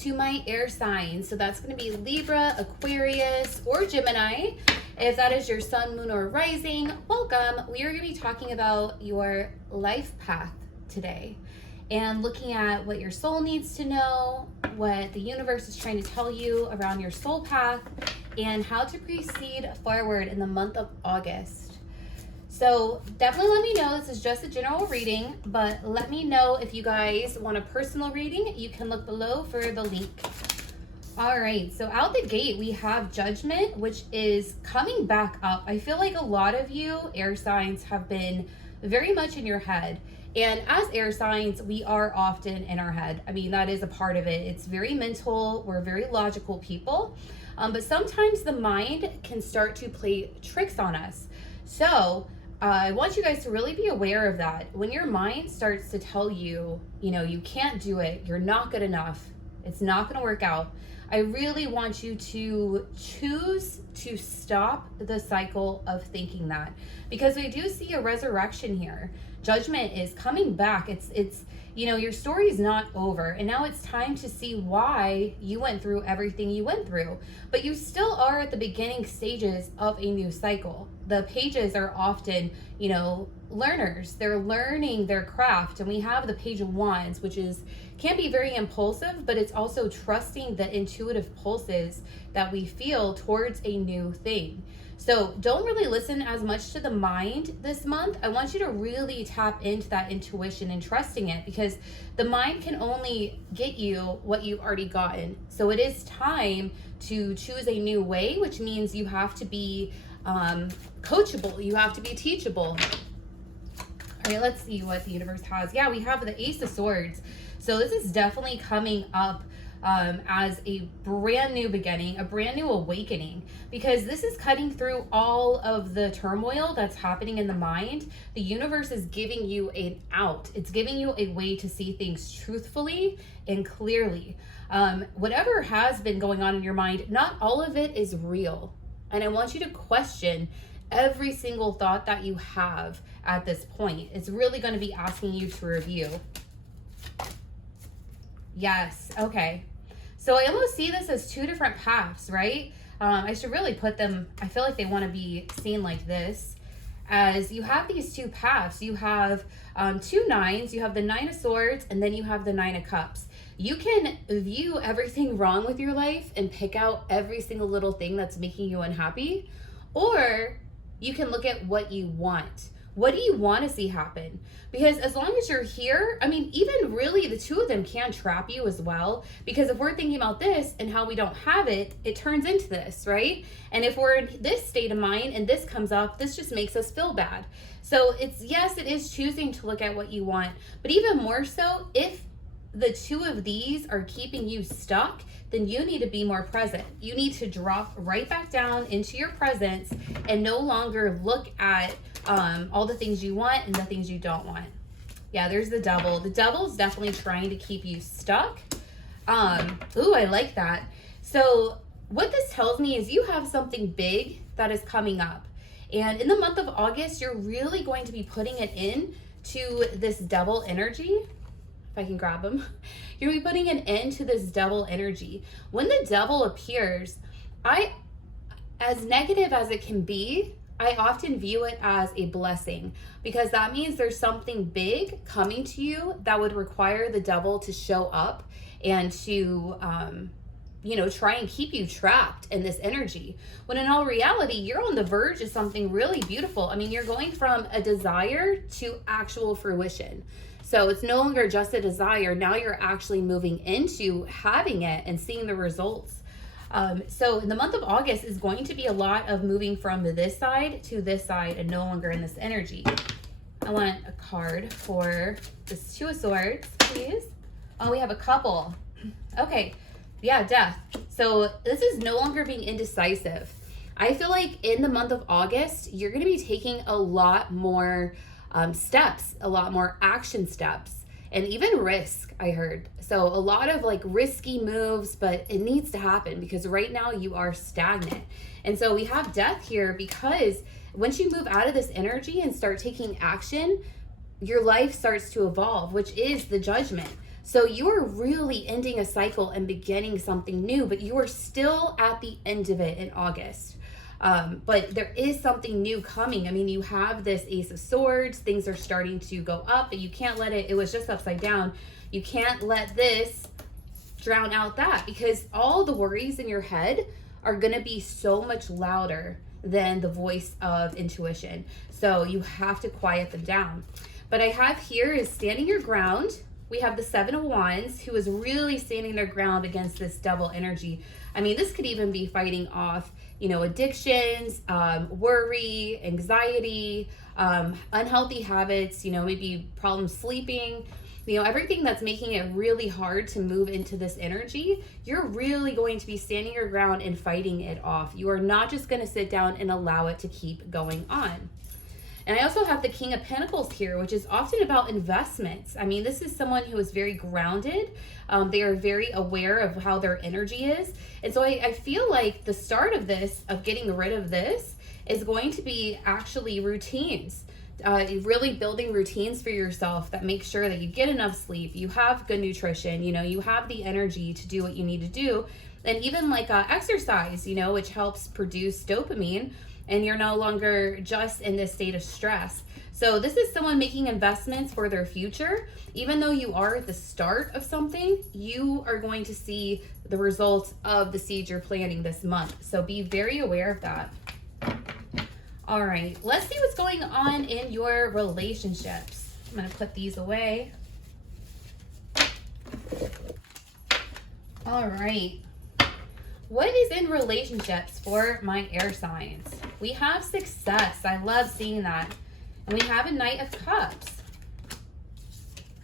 to my air signs. So that's going to be Libra, Aquarius, or Gemini. If that is your sun, moon, or rising, welcome. We are going to be talking about your life path today and looking at what your soul needs to know, what the universe is trying to tell you around your soul path, and how to proceed forward in the month of August. So definitely let me know. This is just a general reading, but let me know if you guys want a personal reading. You can look below for the link. All right, so out the gate, we have Judgment, which is coming back up. I feel like a lot of you air signs have been very much in your head. And as air signs, we are often in our head. I mean, that is a part of it. It's very mental. We're very logical people. But sometimes the mind can start to play tricks on us. So I want you guys to really be aware of that. When your mind starts to tell you, you can't do it, you're not good enough, it's not going to work out, I really want you to choose to stop the cycle of thinking that, because we do see a resurrection here. Judgment is coming back. It's your story is not over, and now it's time to see why you went through everything you went through, but you still are at the beginning stages of a new cycle. The pages are often, learners. They're learning their craft, and we have the Page of Wands, which can be very impulsive, but it's also trusting the intuitive pulses that we feel towards a new thing. So don't really listen as much to the mind this month. I want you to really tap into that intuition and trusting it, because the mind can only get you what you've already gotten. So it is time to choose a new way, which means you have to be coachable. You have to be teachable. All right, let's see what the universe has. Yeah, we have the Ace of Swords. So this is definitely coming up as a brand new beginning, a brand new awakening, because this is cutting through all of the turmoil that's happening in the mind. The universe is giving you an out. It's giving you a way to see things truthfully and clearly. Whatever has been going on in your mind, not all of it is real. And I want you to question every single thought that you have at this point. It's really going to be asking you to review. Yes, okay. So I almost see this as two different paths, right? I should really put them, I feel like they want to be seen like this, as you have these two paths. You have two nines, you have the Nine of Swords, and then you have the Nine of Cups. You can view everything wrong with your life and pick out every single little thing that's making you unhappy, or you can look at what you want. What do you want to see happen? Because as long as you're here, I mean, even really the two of them can trap you as well. Because if we're thinking about this and how we don't have it, it turns into this, right? And if we're in this state of mind and this comes up, this just makes us feel bad. So yes, it is choosing to look at what you want. But even more so, if the two of these are keeping you stuck, then you need to be more present. You need to drop right back down into your presence and no longer look at all the things you want and the things you don't want. Yeah, there's the Devil. The Devil is definitely trying to keep you stuck. Ooh, I like that. So what this tells me is you have something big that is coming up. And in the month of August, you're really going to be putting it in to this Devil energy. If I can grab them, you're gonna be putting an end to this Devil energy. When the Devil appears, as negative as it can be, I often view it as a blessing, because that means there's something big coming to you that would require the Devil to show up and to, try and keep you trapped in this energy. When in all reality, you're on the verge of something really beautiful. I mean, you're going from a desire to actual fruition. So it's no longer just a desire. Now you're actually moving into having it and seeing the results. So in the month of August is going to be a lot of moving from this side to this side and no longer in this energy. I want a card for this Two of Swords, please. Oh, we have a couple. Okay, yeah, Death. So this is no longer being indecisive. I feel like in the month of August, you're going to be taking a lot more steps, a lot more action steps, and even risk, I heard. So a lot of like risky moves, but it needs to happen because right now you are stagnant. And so we have Death here because once you move out of this energy and start taking action, your life starts to evolve, which is the Judgment. So you are really ending a cycle and beginning something new, but you are still at the end of it in August. But there is something new coming. I mean, you have this Ace of Swords, things are starting to go up, but you can't let it was just upside down. You can't let this drown out that, because all the worries in your head are going to be so much louder than the voice of intuition. So you have to quiet them down. But I have here is standing your ground. We have the Seven of Wands, who is really standing their ground against this double energy. I mean, this could even be fighting off, you know, addictions, worry, anxiety, unhealthy habits, you know, maybe problems sleeping, you know, everything that's making it really hard to move into this energy. You're really going to be standing your ground and fighting it off. You are not just going to sit down and allow it to keep going on. And I also have the King of Pentacles here, which is often about investments. I mean, this is someone who is very grounded. They are very aware of how their energy is. And so I feel like the start of this, of getting rid of this, is going to be actually routines. Really building routines for yourself that make sure that you get enough sleep, you have good nutrition, you know, you have the energy to do what you need to do. And even like exercise, you know, which helps produce dopamine, and you're no longer just in this state of stress. So this is someone making investments for their future. Even though you are at the start of something, you are going to see the results of the seeds you're planting this month. So be very aware of that. All right, let's see what's going on in your relationships. I'm gonna put these away. All right. What is in relationships for my air signs? We have success. I love seeing that. And we have a Knight of Cups.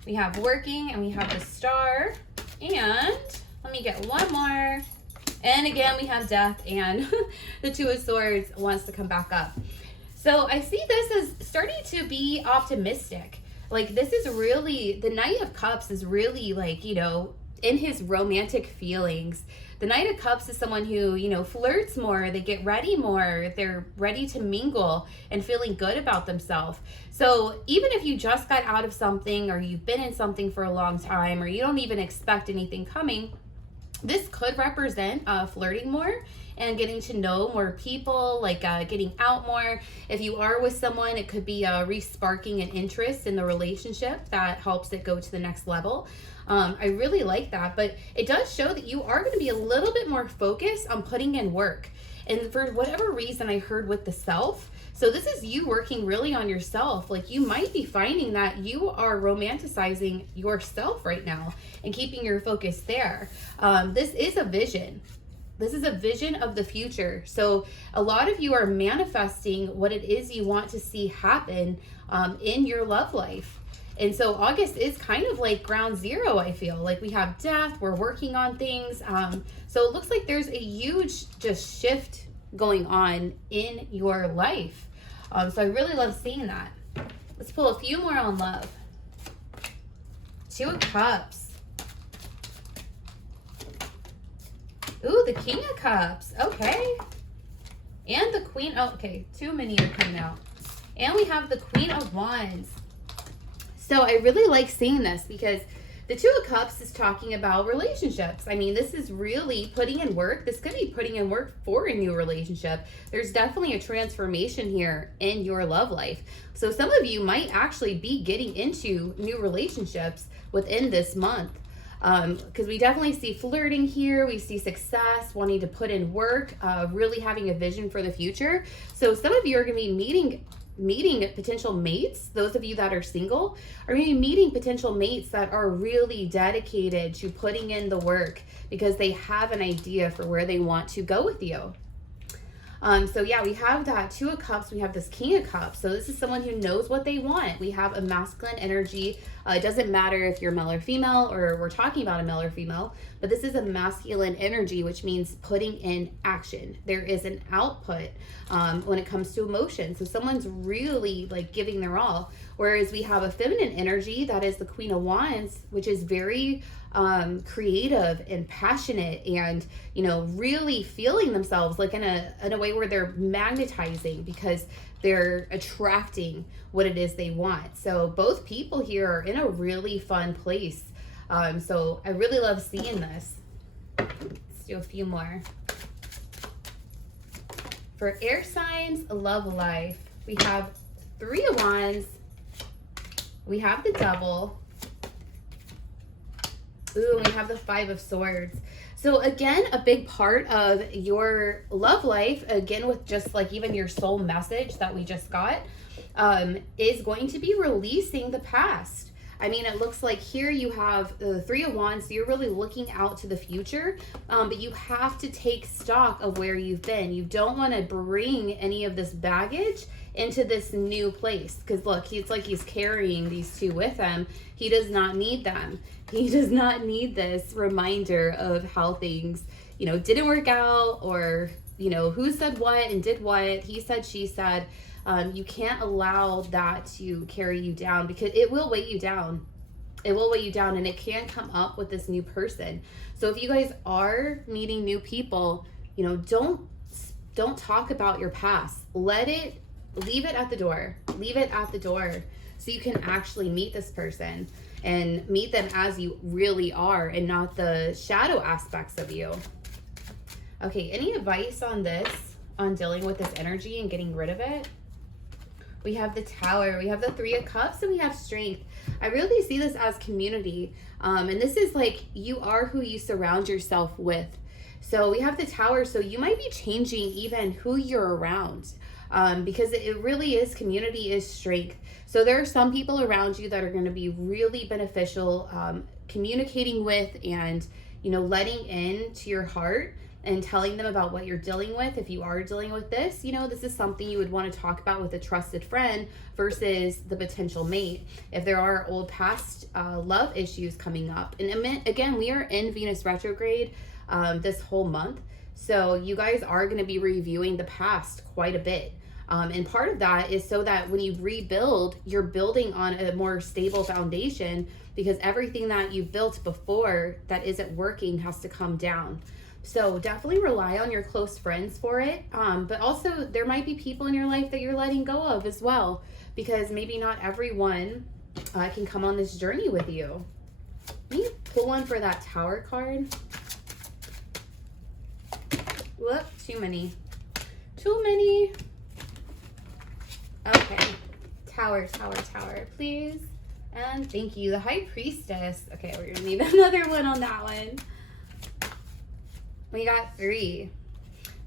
We have working, and we have the Star. And let me get one more. And again, we have Death, and the Two of Swords wants to come back up. So I see this as starting to be optimistic. Like, this is really, the Knight of Cups is really like, you know, in his romantic feelings. The Knight of Cups is someone who, you know, flirts more, they get ready more, they're ready to mingle and feeling good about themselves. So even if you just got out of something, or you've been in something for a long time, or you don't even expect anything coming, this could represent flirting more and getting to know more people, like getting out more. If you are with someone, it could be re-sparking an interest in the relationship that helps it go to the next level. I really like that, but it does show that you are going to be a little bit more focused on putting in work. And for whatever reason, I heard with the self. So this is you working really on yourself. Like, you might be finding that you are romanticizing yourself right now and keeping your focus there. This is a vision. This is a vision of the future. So a lot of you are manifesting what it is you want to see happen in your love life. And so August is kind of like ground zero, I feel. Like, we have death, we're working on things. So it looks like there's a huge just shift going on in your life. So I really love seeing that. Let's pull a few more on love. Two of Cups. Ooh, the King of Cups. Okay. And the Queen. Oh, okay. Too many are coming out. And we have the Queen of Wands. So I really like seeing this, because the Two of Cups is talking about relationships. I mean, this is really putting in work. This could be putting in work for a new relationship. There's definitely a transformation here in your love life. So some of you might actually be getting into new relationships within this month. Because we definitely see flirting here. We see success, wanting to put in work, really having a vision for the future. So some of you are going to be meeting potential mates. Those of you that are single are going to be meeting potential mates that are really dedicated to putting in the work, because they have an idea for where they want to go with you. So yeah, we have that Two of Cups. We have this King of Cups. So this is someone who knows what they want. We have a masculine energy. It doesn't matter if you're male or female, or we're talking about a male or female, but this is a masculine energy, which means putting in action. There is an output when it comes to emotion. So someone's really like giving their all. Whereas we have a feminine energy, that is the Queen of Wands, which is very creative and passionate, and, you know, really feeling themselves like in a way where they're magnetizing, because they're attracting what it is they want. So both people here are in a really fun place. So I really love seeing this. Let's do a few more. For air signs, love life, we have 3 of Wands. We have the Devil. Ooh, we have the 5 of Swords. So again, a big part of your love life, again, with just like even your soul message that we just got, is going to be releasing the past. I mean, it looks like here you have the 3 of Wands, so you're really looking out to the future, but you have to take stock of where you've been. You don't want to bring any of this baggage into this new place, because look, he's like he's carrying these 2 with him. He does not need them. He does not need this reminder of how things, you know, didn't work out, or, you know, who said what and did what, he said, she said. You can't allow that to carry you down, because it will weigh you down. It will weigh you down, and it can come up with this new person. So if you guys are meeting new people, you know, don't talk about your past. Leave it at the door. Leave it at the door, so you can actually meet this person and meet them as you really are, and not the shadow aspects of you. Okay, any advice on this, on dealing with this energy and getting rid of it? We have the Tower, we have the 3 of Cups, and we have Strength. I really see this as community. And this is like, you are who you surround yourself with. So we have the Tower, so you might be changing even who you're around. Because it really is, community is strength. So there are some people around you that are going to be really beneficial, communicating with, and, you know, letting in to your heart and telling them about what you're dealing with. If you are dealing with this, you know, this is something you would want to talk about with a trusted friend versus the potential mate. If there are old past love issues coming up. And again, we are in Venus retrograde this whole month. So you guys are going to be reviewing the past quite a bit. And part of that is so that when you rebuild, you're building on a more stable foundation, because everything that you built before that isn't working has to come down. So definitely rely on your close friends for it. But also there might be people in your life that you're letting go of as well, because maybe not everyone can come on this journey with you. Let me pull one for that Tower card. Whoop, too many. Too many. Okay, Tower, please. And thank you. The High Priestess. Okay, we're gonna need another one on that one. We got 3.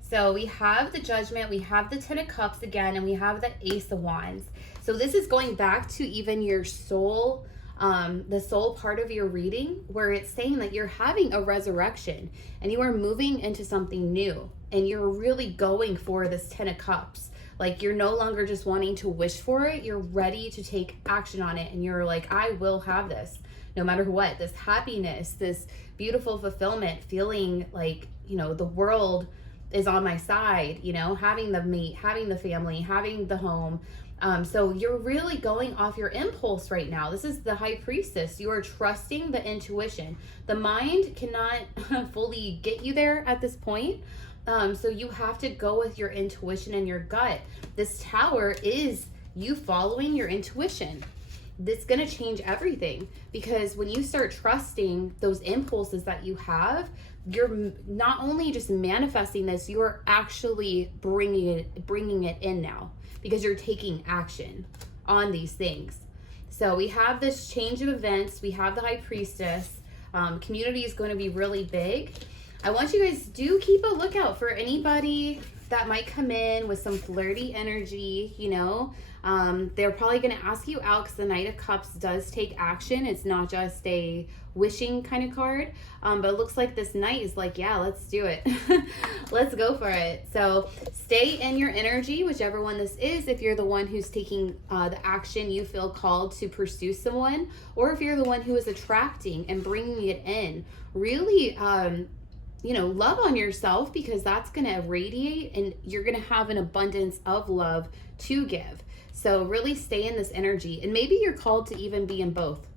So we have the Judgment, we have the 10 of Cups again, and we have the Ace of Wands. So this is going back to even your soul, the soul part of your reading, where it's saying that you're having a resurrection and you are moving into something new, and you're really going for this 10 of Cups. Like, you're no longer just wanting to wish for it, you're ready to take action on it, and you're like, I will have this no matter what. This happiness, this beautiful fulfillment, feeling like, you know, the world is on my side, you know, having the mate, having the family, having the home. So you're really going off your impulse right now. This is the High Priestess. You are trusting the intuition. The mind cannot fully get you there at this point. So you have to go with your intuition and your gut. This Tower is you following your intuition. This is going to change everything, because when you start trusting those impulses that you have, you're not only just manifesting this, you're actually bringing it in now, because you're taking action on these things. So we have this change of events. We have the High Priestess. Community is going to be really big. I want you guys do keep a lookout for anybody that might come in with some flirty energy, you know. They're probably going to ask you out, because the Knight of Cups does take action. It's not just a wishing kind of card, but it looks like this Knight is like, yeah, let's do it. Let's go for it. So stay in your energy, whichever one this is. If you're the one who's taking the action, you feel called to pursue someone, or if you're the one who is attracting and bringing it in, really you know, love on yourself, because that's going to radiate and you're going to have an abundance of love to give. So really stay in this energy, and maybe you're called to even be in both,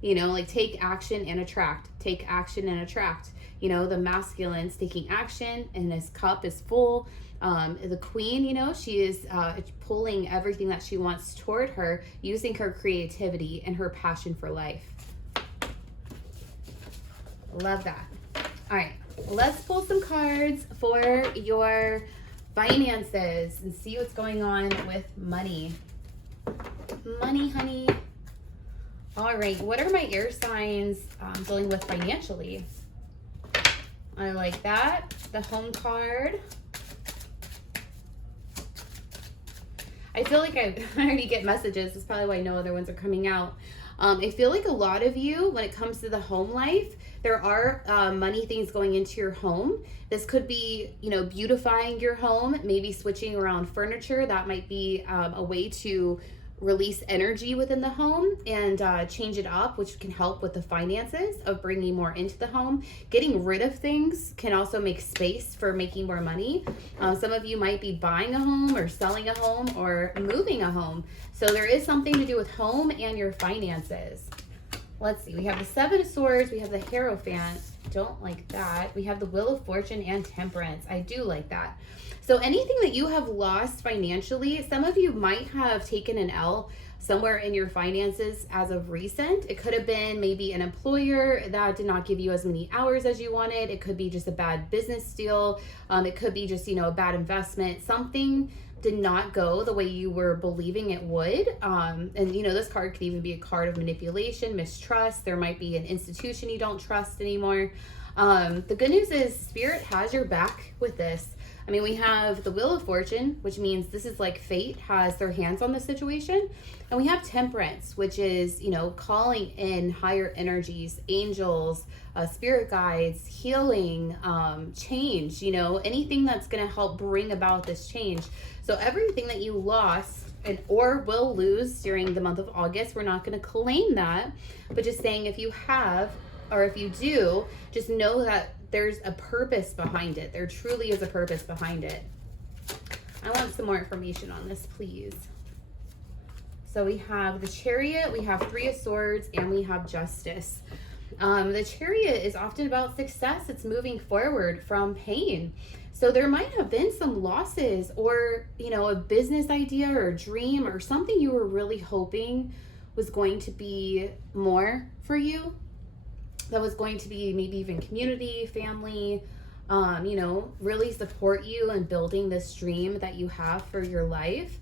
you know, like take action and attract, take action and attract. You know, the masculine's taking action and his cup is full. The queen, you know, she is pulling everything that she wants toward her, using her creativity and her passion for life. Love that. All right, let's pull some cards for your finances and see what's going on with money. Money, honey. All right, what are my air signs dealing with financially? I like that. The home card. I feel like I already get messages. That's probably why no other ones are coming out. I feel like a lot of you, when it comes to the home life, there are money things going into your home. This could be, you know, beautifying your home, maybe switching around furniture. That might be a way to release energy within the home and change it up, which can help with the finances of bringing more into the home. Getting rid of things can also make space for making more money. Some of you might be buying a home or selling a home or moving a home. So there is something to do with home and your finances. Let's see, we have the Seven of Swords, we have the Hierophant, don't like that. We have the Wheel of Fortune and Temperance. I do like that. So anything that you have lost financially, some of you might have taken an L somewhere in your finances as of recent. It could have been maybe an employer that did not give you as many hours as you wanted. It could be just a bad business deal. It could be just, you know, a bad investment. Something did not go the way you were believing it would. And, you know, this card could even be a card of manipulation, mistrust. There might be an institution you don't trust anymore. The good news is Spirit has your back with this. I mean, we have the Wheel of Fortune, which means this is like fate has their hands on the situation. And we have Temperance, which is, you know, calling in higher energies, angels, spirit guides, healing, change, you know, anything that's going to help bring about this change. So everything that you lost and or will lose during the month of August, we're not going to claim that, but just saying if you have, or if you do, just know that there's a purpose behind it. There truly is a purpose behind it. I want some more information on this, please. So we have the Chariot, we have Three of Swords, and we have Justice. The Chariot is often about success. It's moving forward from pain. So there might have been some losses or, you know, a business idea or a dream or something you were really hoping was going to be more for you. That was going to be maybe even community, family, you know, really support you in building this dream that you have for your life.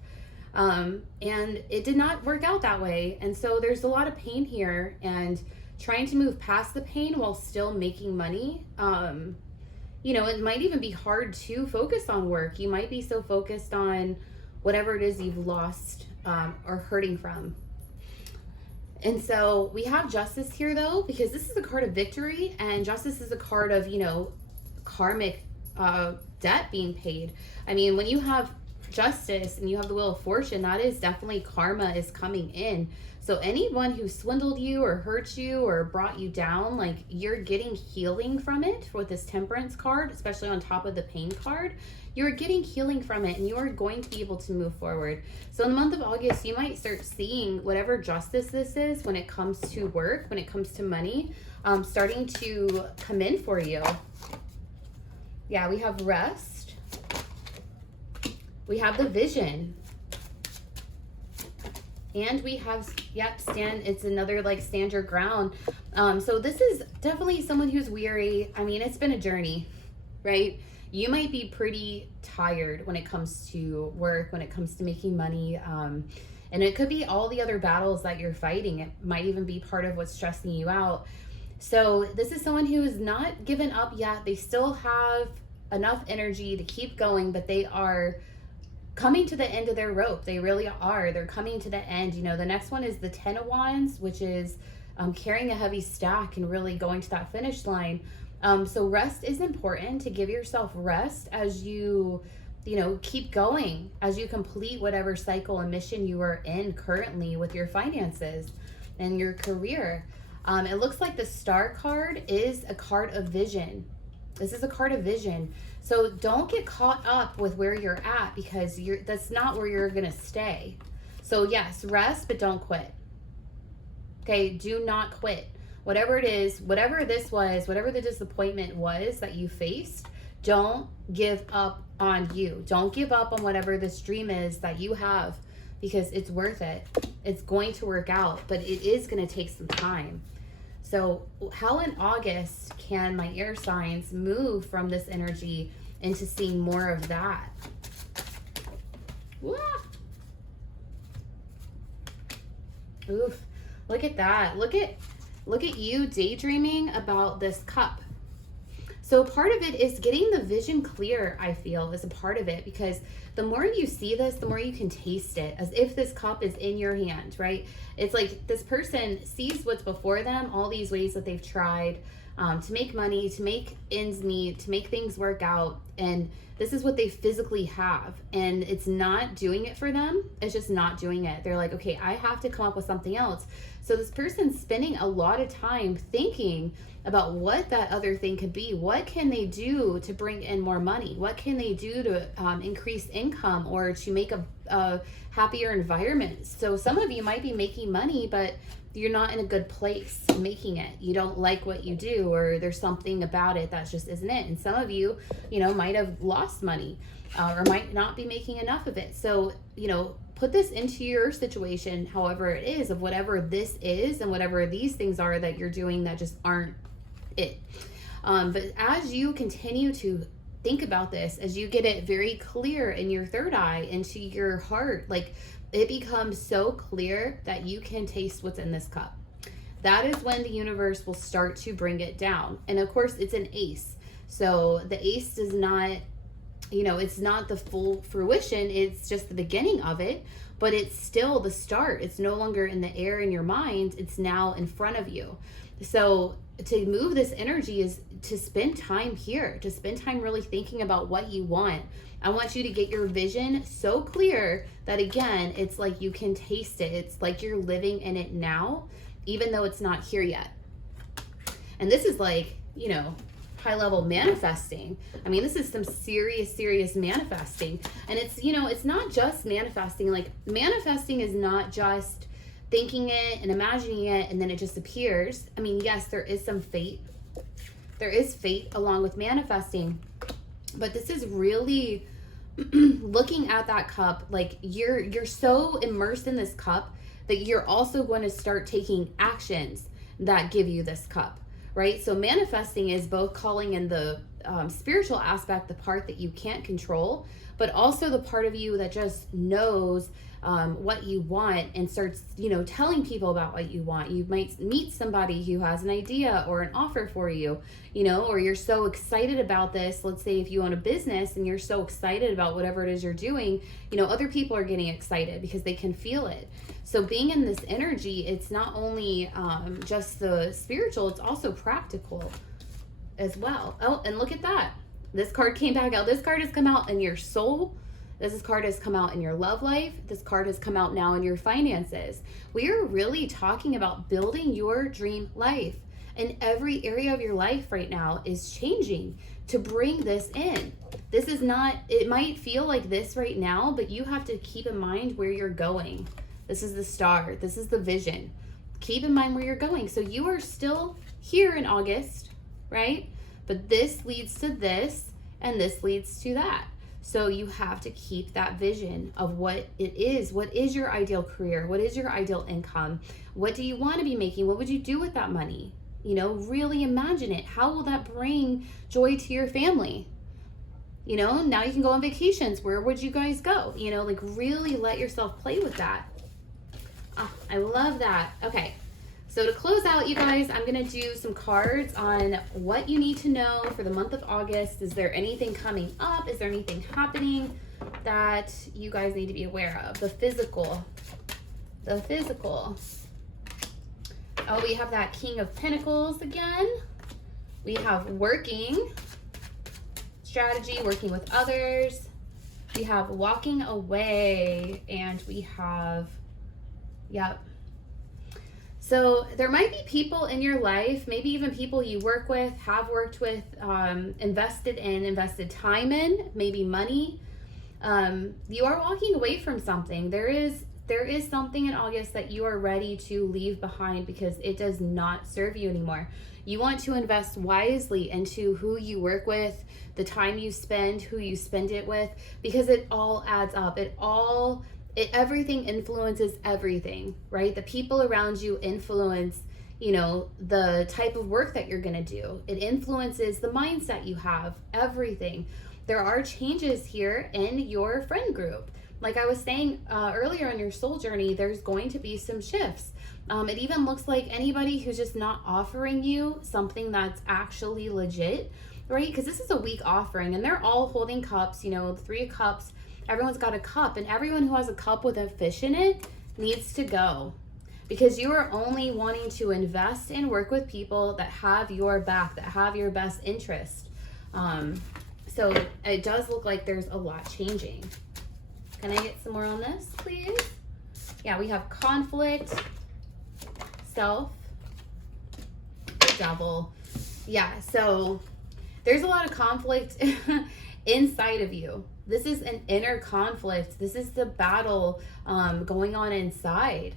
And it did not work out that way. And so there's a lot of pain here, and trying to move past the pain while still making money. You know, it might even be hard to focus on work. You might be so focused on whatever it is you've lost or hurting from. And so we have Justice here, though, because this is a card of victory, and Justice is a card of, you know, karmic debt being paid. I mean, when you have Justice and you have the Wheel of Fortune, that is definitely karma is coming in. So anyone who swindled you or hurt you or brought you down, like, you're getting healing from it with this Temperance card, especially on top of the pain card. You're getting healing from it, and you are going to be able to move forward. So in the month of August, you might start seeing whatever justice this is when it comes to work, when it comes to money, starting to come in for you. Yeah, we have Rest. We have the Vision. And we have, yep, it's another like stand your ground. So this is definitely someone who's weary. I mean, it's been a journey, right? You might be pretty tired when it comes to work, when it comes to making money. And it could be all the other battles that you're fighting. It might even be part of what's stressing you out. So this is someone who is not given up yet. They still have enough energy to keep going, but they are coming to the end of their rope. They really are. They're coming to the end. You know, the next one is the Ten of Wands, which is carrying a heavy stack and really going to that finish line. So rest is important, to give yourself rest as you know, keep going, as you complete whatever cycle and mission you are in currently with your finances and your career. It looks like the Star card is a card of vision. This is a card of vision. So don't get caught up with where you're at, because that's not where you're gonna stay. So yes, rest, but don't quit. Okay, do not quit. Whatever it is, whatever this was, whatever the disappointment was that you faced, don't give up on you. Don't give up on whatever this dream is that you have, because it's worth it. It's going to work out, but it is gonna take some time. So how in August can my air signs move from this energy into seeing more of that? Wah! Oof, look at that. Look at you daydreaming about this cup. So part of it is getting the vision clear, I feel, is a part of it, because the more you see this, the more you can taste it, as if this cup is in your hand, right? It's like this person sees what's before them, all these ways that they've tried to make money, to make ends meet, to make things work out. And this is what they physically have. And it's not doing it for them. It's just not doing it. They're like, okay, I have to come up with something else. So this person's spending a lot of time thinking about what that other thing could be. What can they do to bring in more money? What can they do to increase income or to make a happier environment? So some of you might be making money, but you're not in a good place making it. You don't like what you do, or there's something about it that just isn't it. And some of you, might have lost money or might not be making enough of it. So, put this into your situation, however it is, of whatever this is and whatever these things are that you're doing that just aren't it. But as you continue to think about this, as you get it very clear in your third eye, into your heart, like it becomes so clear that you can taste what's in this cup. That is when the universe will start to bring it down. And of course, it's an ace. So the ace does not, it's not the full fruition. It's just the beginning of it, but it's still the start. It's no longer in the air in your mind. It's now in front of you. So to move this energy is to spend time here, to spend time really thinking about what you want. I want you to get your vision so clear that, again, it's like you can taste it. It's like you're living in it now, even though it's not here yet. And this is like, high level manifesting. I mean, this is some serious manifesting. And it's, it's not just manifesting. Like, manifesting is not just thinking it and imagining it and then it just appears. I mean, yes, there is some fate. There is fate along with manifesting. But this is really looking at that cup, like you're so immersed in this cup that you're also going to start taking actions that give you this cup, right? So manifesting is both calling in the spiritual aspect, the part that you can't control, but also the part of you that just knows what you want and starts, telling people about what you want. You might meet somebody who has an idea or an offer for you, or you're so excited about this. Let's say if you own a business and you're so excited about whatever it is you're doing, other people are getting excited because they can feel it. So being in this energy, it's not only just the spiritual, it's also practical as well. Oh, and look at that. This card came back out. This card has come out in your soul. This card has come out in your love life. This card has come out now in your finances. We are really talking about building your dream life. And every area of your life right now is changing to bring this in. This is not, it might feel like this right now, but you have to keep in mind where you're going. This is the star. This is the vision. Keep in mind where you're going. So you are still here in August, right? But this leads to this, and this leads to that. So you have to keep that vision of what it is. What is your ideal career? What is your ideal income? What do you want to be making? What would you do with that money? Really imagine it. How will that bring joy to your family? Now you can go on vacations. Where would you guys go? Like really let yourself play with that. Oh, I love that. Okay. So to close out, you guys, I'm going to do some cards on what you need to know for the month of August. Is there anything coming up? Is there anything happening that you guys need to be aware of? The physical. The physical. Oh, we have that King of Pentacles again. We have working, strategy, working with others. We have walking away, and we have, yep. So there might be people in your life, maybe even people you work with, have worked with, invested time in, maybe money. You are walking away from something. There is something in August that you are ready to leave behind because it does not serve you anymore. You want to invest wisely into who you work with, the time you spend, who you spend it with, because it all adds up. Everything influences everything, right? The people around you influence you know, the type of work that you're going to do. It influences the mindset you have, everything. There are changes here in your friend group. Like I was saying earlier in your soul journey, there's going to be some shifts. It even looks like anybody who's just not offering you something that's actually legit, right? Because this is a weak offering and they're all holding cups, you know, the 3 of Cups. Everyone's got a cup, and everyone who has a cup with a fish in it needs to go, because you are only wanting to invest and work with people that have your back, that have your best interest. So it does look like there's a lot changing. Can I get some more on this, please? Yeah, we have conflict, self, devil. Yeah, so there's a lot of conflict inside of you. This is an inner conflict. This is the battle going on inside.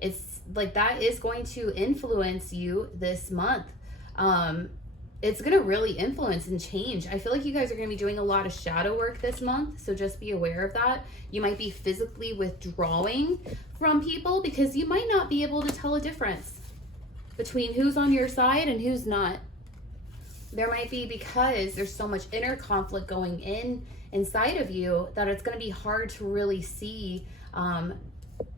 It's like that is going to influence you this month. It's going to really influence and change. I feel like you guys are going to be doing a lot of shadow work this month. So just be aware of that. You might be physically withdrawing from people because you might not be able to tell a difference between who's on your side and who's not. There might be, because there's so much inner conflict going inside of you, that it's going to be hard to really see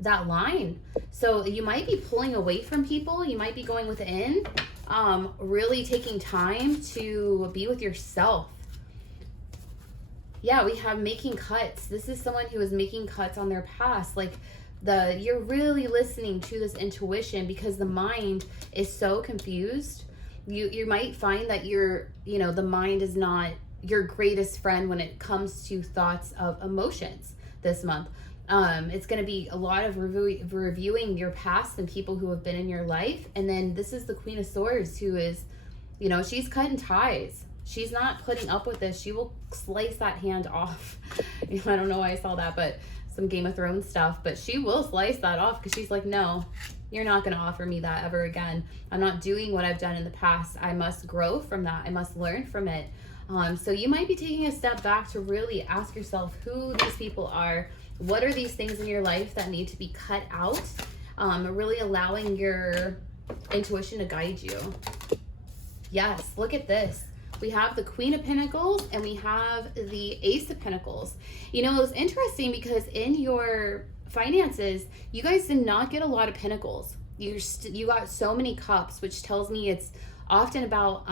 that line. So you might be pulling away from people. You might be going within, really taking time to be with yourself. Yeah, we have making cuts. This is someone who is making cuts on their past. Like you're really listening to this intuition because the mind is so confused. You might find that the mind is not your greatest friend when it comes to thoughts of emotions this month. It's going to be a lot of reviewing your past and people who have been in your life. And then this is the Queen of Swords, who is, she's cutting ties. She's not putting up with this. She will slice that hand off. I don't know why I saw that, but some Game of Thrones stuff. But she will slice that off because she's like, no, you're not going to offer me that ever again. I'm not doing what I've done in the past. I must grow from that. I must learn from it. So you might be taking a step back to really ask yourself who these people are. What are these things in your life that need to be cut out? Really allowing your intuition to guide you. Yes, look at this. We have the Queen of Pentacles and we have the Ace of Pentacles. It was interesting because in your finances, you guys did not get a lot of pentacles. You got so many cups, which tells me it's often about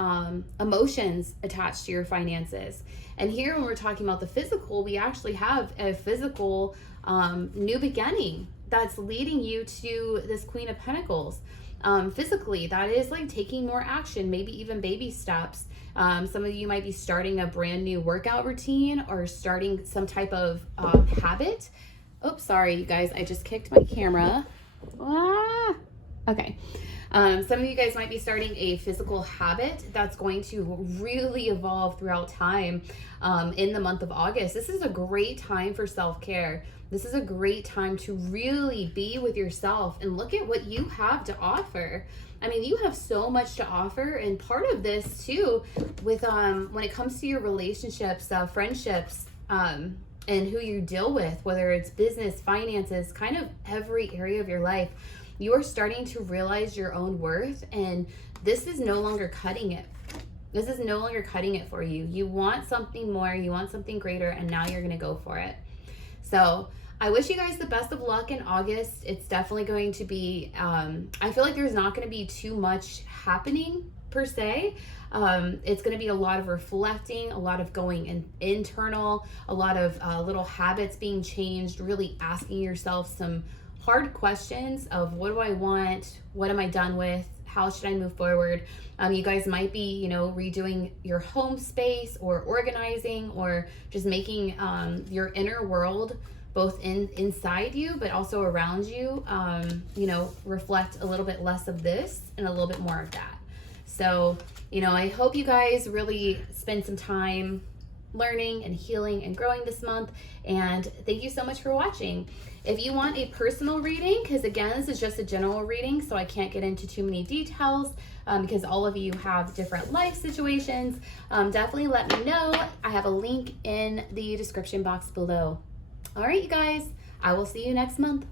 emotions attached to your finances. And here, when we're talking about the physical, we actually have a physical new beginning that's leading you to this Queen of Pentacles. Physically, that is like taking more action, maybe even baby steps. Some of you might be starting a brand new workout routine or starting some type of habit. Oops, sorry, you guys, I just kicked my camera. Okay. Some of you guys might be starting a physical habit that's going to really evolve throughout time in the month of August. This is a great time for self-care. This is a great time to really be with yourself and look at what you have to offer. I mean, you have so much to offer, and part of this too, with when it comes to your relationships, friendships, and who you deal with, whether it's business, finances, kind of every area of your life, you are starting to realize your own worth, and this is no longer cutting it. This is no longer cutting it for you. You want something more, you want something greater, and now you're gonna go for it. So I wish you guys the best of luck in August. It's definitely going to be, I feel like there's not gonna be too much happening per se. It's going to be a lot of reflecting, a lot of going internal, a lot of little habits being changed, really asking yourself some hard questions of what do I want? What am I done with? How should I move forward? You guys might be, redoing your home space or organizing or just making your inner world, both inside you, but also around you, reflect a little bit less of this and a little bit more of that. So, I hope you guys really spend some time learning and healing and growing this month. And thank you so much for watching. If you want a personal reading, because again, this is just a general reading, so I can't get into too many details because all of you have different life situations, definitely let me know. I have a link in the description box below. All right, you guys, I will see you next month.